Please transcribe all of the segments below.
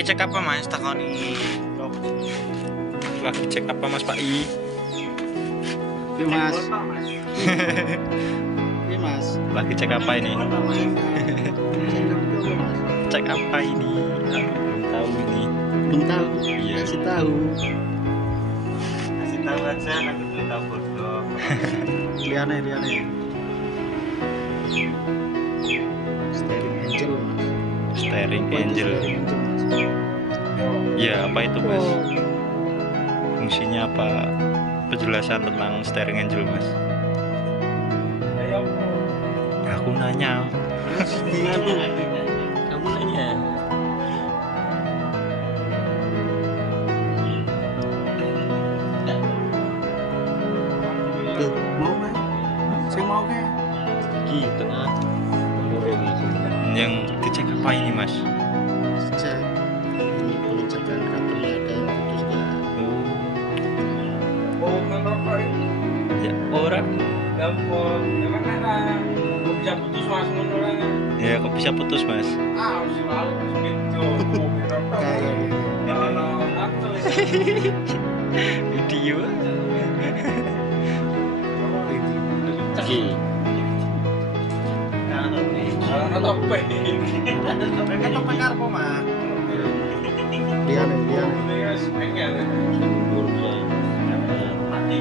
Lagi cek apa mas? Takoni. Lagi cek apa mas Pak I? Oke mas. Oke mas. Lagi cek apa ini? Cek apa ini? Belum tahu ini. Belum tahu. Iya. Kasih tahu. Kasih tahu aja, aku tuh tahu bodoh. Liane. Steering angel mas. Steering angel. Mas. Ya apa itu mas? Fungsinya apa? Penjelasan tentang steering angel mas? Aku nanya. Kamu nanya. Tuh, mau kan? Saya mau kan? Di tengah. Yang dicek apa ini mas? Cek. Ini pengecekan kabel ada yang putus kan? Oh, kenapa ini? Ya orang. Gampang. Memang kan bisa putus mas menurut. Ya kok bisa putus mas? Ah, selalu gitu. Kayak Video. Ceki. Atau apa ini? Mereka tuh pengar kok mah. Liane. Mati.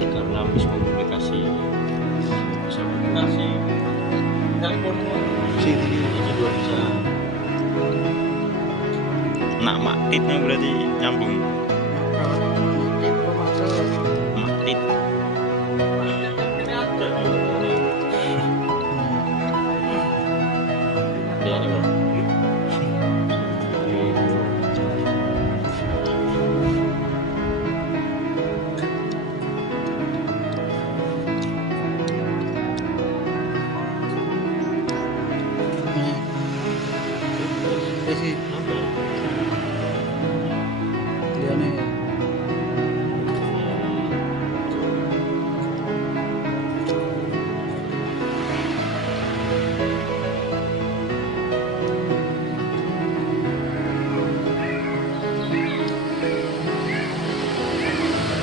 Karena miskomunikasi. Telepon sini. ini juga bisa. Nak maktitnya berarti nyambung. Maktit. Ya ini bro. Sih. Liane.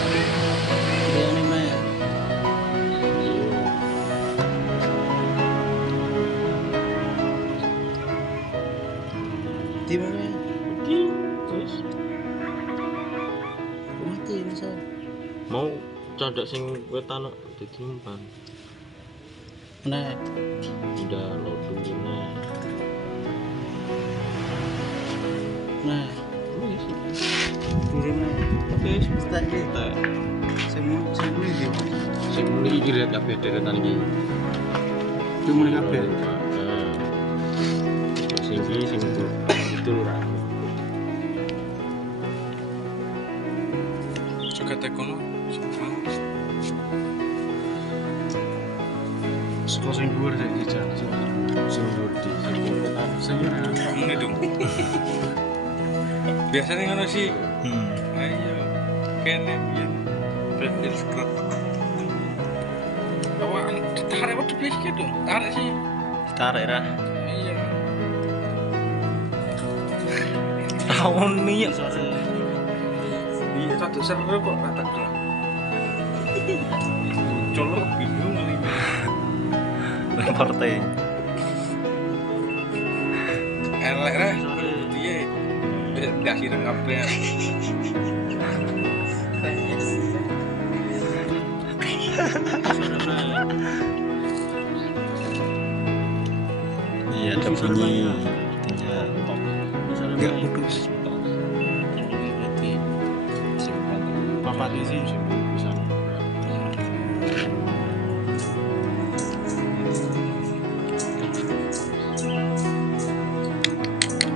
Liane mah ya. Di mana? Terus Mati misal. mau cadak sing wetan dadi umpan. Nah, Udah lo dulu nih. nah, Wis. turunnya. Wis Tak kita. saya mulai dia. Sing muni iki rek kabeh deretan iki. Itu mulai kabeh. Heeh. Sing iki sing itu ora. Juga tekono. Sekolah sing dhuwur saya jajal. Sing dhuwur di sing wetan. Sing Kamu nih dong. Biasanya ngono sih. Hmm. Ayo. Kene biyen berarti skrap. Awak ditarik waktu biasa gitu. Tarik sih. Tarik ra. Iya. Tahun nih. Iya satu seru kok kata gelap. Colok bingung nih. Lempar teh. Elek lah. Dia dikasih kabeh. Iya ada bunyi. Artinya nggak putus. papat sih. Bisa.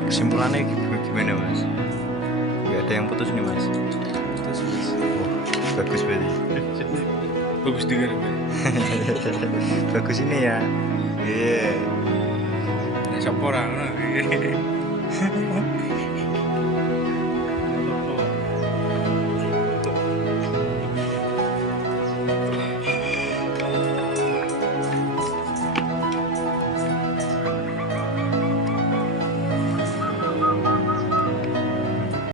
Kesimpulannya gimana mas? Gak ada yang putus nih mas. Wah, bagus berarti. Bagus dengar. Bagus ini ya. Iya. Siapa orang?